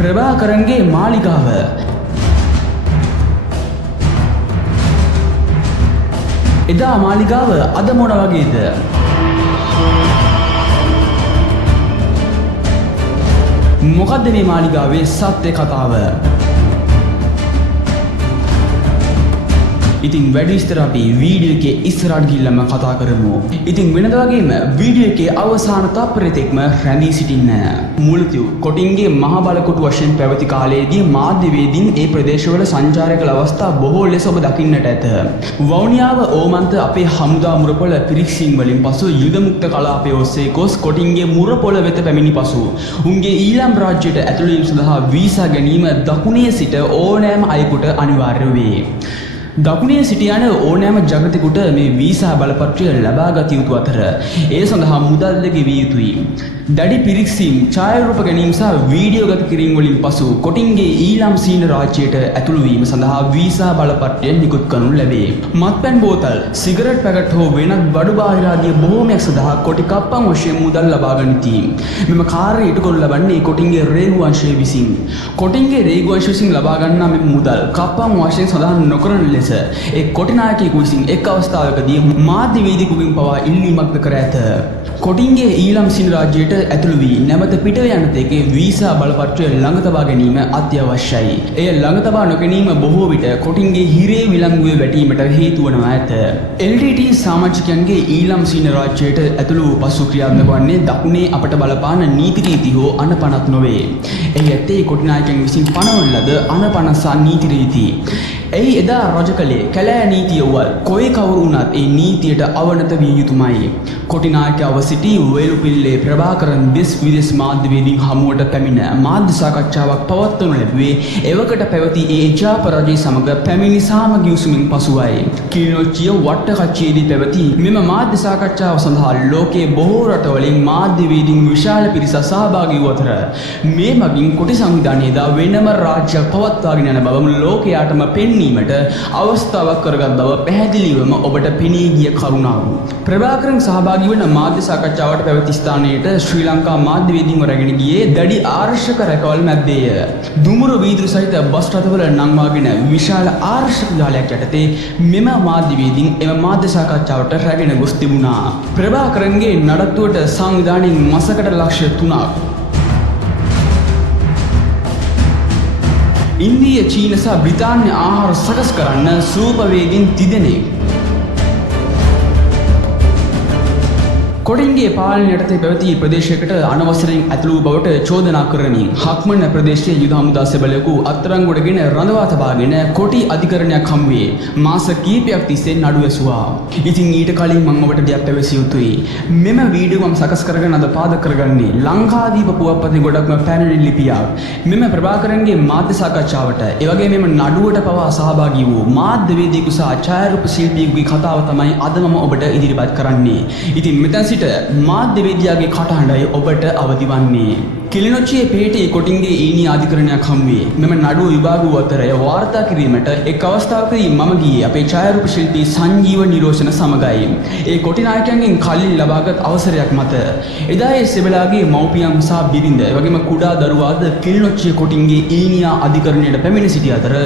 ප්‍රභාකරන්ගේ මාලිගාව. එදා මාලිගාව අද මොන වගේද? මොකද්ද මේ මාලිගාවේ සත්‍ය කතාව? ඉතින් වැඩි විස්තර අපි වීඩියෝ එකේ ඉස්සරහට ගිහිල්ලාම කතා කරමු. ඉතින් වෙනද වගේම වීඩියෝ එකේ අවසාන තත්පරෙ තෙක්ම රැඳී සිටින්න. මුලතිව් කොටින්ගේ මහ බලකොටු වශයෙන් පැවති කාලයේදී මාධ්‍යවේදීන් ඒ ප්‍රදේශවල සංචාරක අවස්ථා බොහෝ ලෙස ඔබ දකින්නට ඇත. වවුනියාව ඕමන්ත අපේ හමුදා මුරපොළ පිරික්සීම් වලින් පසු යුද මුක්ත කලාපයේ ඔස්සේ ගොස් කොටින්ගේ මුරපොළ වෙත පැමිණි පසු උන්ගේ ඊළම් රාජ්‍යයට ඇතුළු වීම සඳහා වීසා ගැනීම දකුණේ සිට ඕනෑම අයෙකුට අනිවාර්ය වේ. දකුණේ සිට යන ඕනෑම ජගතෙකුට මේ වීසා බලපත්‍රය ලබාගත යුතු අතර ඒ සඳහා මුදල් ගෙවිය යුතුයි. දැඩි පිරික්සීම්, ඡායාරූප ගැනීම සහ වීඩියෝ ගත කිරීම වලින් පසු කොටින්ගේ ඊළම් සීන රාජ්‍යයට ඇතුළු වීම සඳහා වීසා බලපත්‍රය නිකුත් කරනු ලැබේ. මත්පැන් බෝතල්, සිගරට් පැකට් හෝ වෙනත් බඩු බාහිර ආදී බොහෝමයක් සඳහා කොටි කප්පම් වශයෙන් මුදල් ලබා ගනිති. මෙම කාර්යය ඉටු කරනු ලබන්නේ කොටින්ගේ රේගු වංශය විසින්. කොටින්ගේ රේගු වංශය විසින් ලබා ගන්නා මෙම මුදල් කප්පම් වශයෙන් සඳහන් නොකරන ලෙස එක් කොටි නායකයෙකු විසින් එක් අවස්ථාවකදී මාධ්‍යවේදියෙකුගෙන් පවා ඉල්ලීමක්ද කර ඇත. කොටින්ගේ ඊළම් සීන රාජ්‍යයට ඇතුළු වී නැවත පිටව යන තෙක් වීසා බලපත්‍රය ළඟ තබා ගැනීම අත්‍යවශ්‍යයි. එය ළඟ තබා නොගැනීම බොහෝ විට කොටින්ගේ හිරේ විලංගුවේ වැටීමට හේතු වනවා ඇත. LTT සමාජිකයන්ගේ ඊළම් සීන රාජ්‍යයට ඇතුළු වූ පසු ක්‍රියාත්මක වන්නේ දකුණේ අපට බලපාන නීති රීති හෝ අනපනත් නොවේ. එහි ඇත්තේ කොටි නායකයන් විසින් පනවන ලද අනපන සහ නීති රීති. එහි එදා රජ කළේ කැලෑ නීතිය වුවත් කොයි කවුරු වුණත් ඒ නීතියට අවනත විය යුතුමයි. කොටි නායකයව සිටි වේලුපිල්ලේ ප්‍රභාකරන් දෙස් විදෙස් මාධ්‍යවේදීන් හමුවට පැමිණ මාධ්‍ය සාකච්ඡාවක් පවත්වනු ලැබුවේ එවකට පැවති ඒ එජාප රජය සමග පැමිණි සාමගි උසුමින් පසුවයි. කිලිනොච්චිය වට්ටකච්චියේදී පැවති මෙම මාධ්‍ය සාකච්ඡාව සඳහා ලෝකයේ බොහෝ රටවලින් මාධ්‍යවේදීන් විශාල පිරිසක් සහභාගී වූ අතර මේ මගින් කොටි සංවිධානයේ දා වෙනම රාජ්‍යයක් පවත්වාගෙන යන බව ලෝකයාටම පෙන්වීමට අවස්ථාවක් කරගත් බව පැහැදිලිවම ඔබට පෙනී ගිය කරුණාව. ප්‍රභාකරන් සහභාගී වන මාධ්‍ය සාකච්ඡාවට පැවති ස්ථානයට ශ්‍රී ලංකා මාධ්‍යවේදීන්ව රැගෙන ගියේ දැඩි ආරක්ෂක රැකවල් මැද්දේය. දුමුරු වීදුරු සහිත බස් රථවල නංවාගෙන විශාල ආරක්ෂක ජාලයක් යටතේ මෙම මාධ්‍යවේදීන් එම මාධ්‍ය සාකච්ඡාවට රැගෙන ගොස් තිබුණා. ප්‍රභාකරන්ගේ නඩත්තුවට සංවිධානයෙන් මාසකට ලක්ෂ 3ක් ඉන්දීය, චීන සහ බ්‍රිතාන්‍ය ආහාර සකස් කරන්න සූපවේදීන් තිදෙනෙක් කොටින්ගේ පාලනය යටතේ පැවති ප්‍රදේශයකට අනවසරයෙන් ඇතුළු බවට චෝදනා කරමින් හක්මන ප්‍රදේශයේ යුද හමුදා සෙබළෙකු අත්අඩංගුවටගෙන රඳවා තබාගෙන කොටි අධිකරණයක් හමුවේ මාස කිහිපයක් තිස්සේ නඩු ඇසුවා. ඉතින් ඊට කලින් මම ඔබට දෙයක් පැවසිය යුතුයි. මෙම වීඩියෝ මම සකස් කරගෙන අද පාදක කරගන්නේ ලංකාදීප පුවත්පතේ ගොඩක්ම පැරණි ලිපියක්. මෙම ප්‍රභාකරන්ගේ මාධ්‍ය සාකච්ඡාවට ඒ වගේම මෙම නඩුවට පවා සහභාගී වූ මාධ්‍යවේදියෙකු සහ ඡායාරූප ශිල්පියෙකුගේ කතාව තමයි අද මම ඔබට ඉදිරිපත් කරන්නේ. ඉතින් මෙතන සිට මාධ්‍යවේදියාගේ කටහඬයි ඔබට අවදි වන්නේ. කිලිනොච්චියේ පිහිටි කොටින්ගේ ඊනි අධිකරණයක් හමුවේ මෙම නඩුව විභාග වූ අතර එය වාර්තා කිරීමට එක් අවස්ථාවකදී මම ගියේ අපේ ඡායාරූප ශිල්පී සංජීව නිරෝෂණ සමගයි. ඒ කොටි නායකයන්ගෙන් කලින් ලබාගත් අවසරයක් මත එදා ඒ සෙබළාගේ මව්පියන් සහ බිරිඳ එවැගේම කුඩා දරුවාද කිලිනොච්චියේ කොටින්ගේ ඊනියා අධිකරණයට පැමිණ සිටි අතර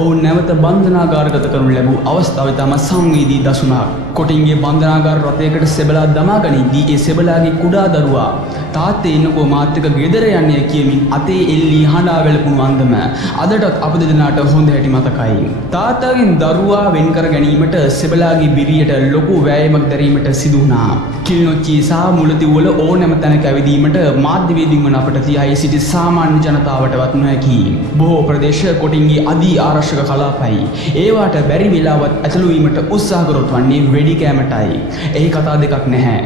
ඔවුන් නැවත බන්ධනාගාරගත කරනු ලැබූ අවස්ථාවේ තම සංවේදී දසුණක්. කොටින්ගේ බන්ධනාගාර රථයකට සෙබළා දමා ගනිද්දී ඒ සෙබළාගේ කුඩා දරුවා තාත්තේ එන්නකෝ මාත් එක්ක ගෙදර යන්නේ කියමින් අතේ එල්ලී හඬා වැළපුණු අන්දම අදටත් අප දෙදෙනාට හොඳ හැටි මතකයි. තාත්තාගෙන් දරුවා වෙන් කර ගැනීමට සෙබළාගේ බිරියට ලොකු වෑයමක් දැරීමට සිදු වුණා. කිලිනොච්චි සහ මුලතිව් වල ඕනෑම තැනක ඇවිදීමට මාධ්‍යවේදීන් වන අපට තියයි සිටි සාමාන්‍ය ජනතාවටවත් නොහැකි. බොහෝ ප්‍රදේශ කොටින්ගේ අධි ආරක්ෂක කලාපයි. ඒවාට බැරි වෙලාවත් ඇතුළු වීමට උත්සාහ කරොත් වන්නේ වෙඩි කෑමටයි. එහි කතා දෙකක් නැහැ.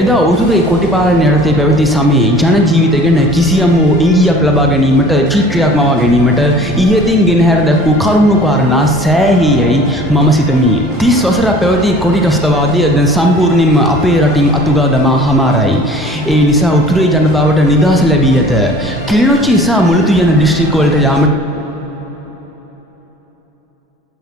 එදා උතුරේ කොටි පාලනය යටතේ පැවති සමයේ ජන ජීවිත ගැන කිසියම් වූ ඉඟියක් ලබා ගැනීමට චිත්‍රයක් මවා ගැනීමට ඉහතින් ගෙනහැර දැක්වූ කරුණු කාරණා සෑහීයයි මම සිතමි. 30 වසර පැවති කොටි ත්‍රස්තවාදය දැන් සම්පූර්ණයෙන්ම අපේ රටින් අතුගා දමා හමාරයි. ඒ නිසා උතුරේ ජනතාවට නිදහස ලැබී ඇත. කිලිනොච්චි සහ මුලතිව් යන දිස්ත්‍රික්කවලට යාමට